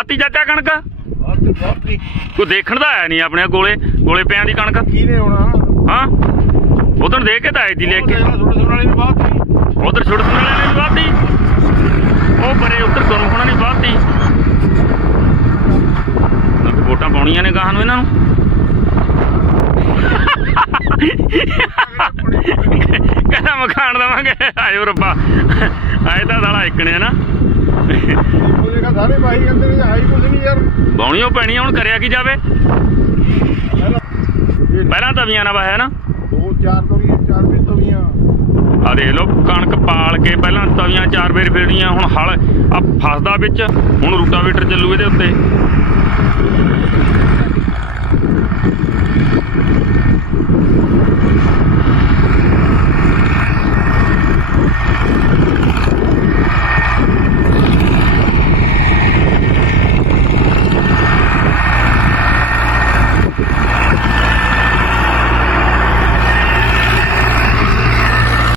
ਬਾਤੀ ਚਾਚਾ ਕਣਕ? ਕੋਈ ਦੇਖਣ ਦਾ ਆਇਆ ਨਹੀਂ ਆਪਣੇ ਕੋਲੇ ਕੋਲੇ ਪਿਆਂ ਦੀ ਕਣਕ? ਕਿਹਨੇ ਹੋਣਾ ਹਾਂ? ਉਧਰ ਦੇ ਕੇ ਤਾਂ ਆਈ ਦੀ ਲੈ ਕੇ। ਵਾਲੀ ਨੂੰ ਉਧਰ ਛੁੱਟ ਸੁਣ ਵਾਲਿਆਂ ਨੇ ਬਾਤੀ ਉਹ ਪਰੇ ਉਧਰ ਗੁਰਮ ਹੋਣਾ ਨਹੀਂ ਬਾਤੀ ਨਾ ਕੋਈ ਵੋਟਾਂ ਪਾਉਣੀਆਂ ਨੇ ਗਾਹਾਂ ਨੂੰ ਇਹਨਾਂ ਨੂੰ। ਕਹਿੰਦਾ ਮਕਾਨ ਦਵਾਂਗੇ। ਆਇਓ ਰੱਬਾ। ਆਏ ਤਾਂ ਸਾਲਾ ਇਕਣੇ ਨਾ ਜਿਹੜਾ ਸਾਰੇ ਬਾਈ ਕਹਿੰਦੇ ਨੇ ਆਈ ਕੁਝ ਨਹੀਂ ਯਾਰ। ਬਾਉਣੀਓ ਪੈਣੀਆਂ ਹੁਣ ਕਰਿਆ ਕੀ ਜਾਵੇ? ਪਹਿਲਾਂ ਤਵੀਆਂ ਨਾ ਵਾਹਿਆ ਨਾ। ਦੋ ਚਾਰ ਤੋਂ ਵੀ ਚਾਰ ਵੀ ਤੋਂ ਵੀ ਆ ਦੇਖ ਲਓ ਕਣਕ ਪਾਲ ਕੇ ਪਹਿਲਾਂ ਤਵੀਆਂ ਚਾਰ ਵੇਰ ਫੇੜੀਆਂ ਹੁਣ ਹਲ ਆ ਫਸਦਾ ਵਿੱਚ ਹੁਣ ਰੂਟਾਵੇਟਰ ਚੱਲੂ ਇਹਦੇ ਉੱਤੇ।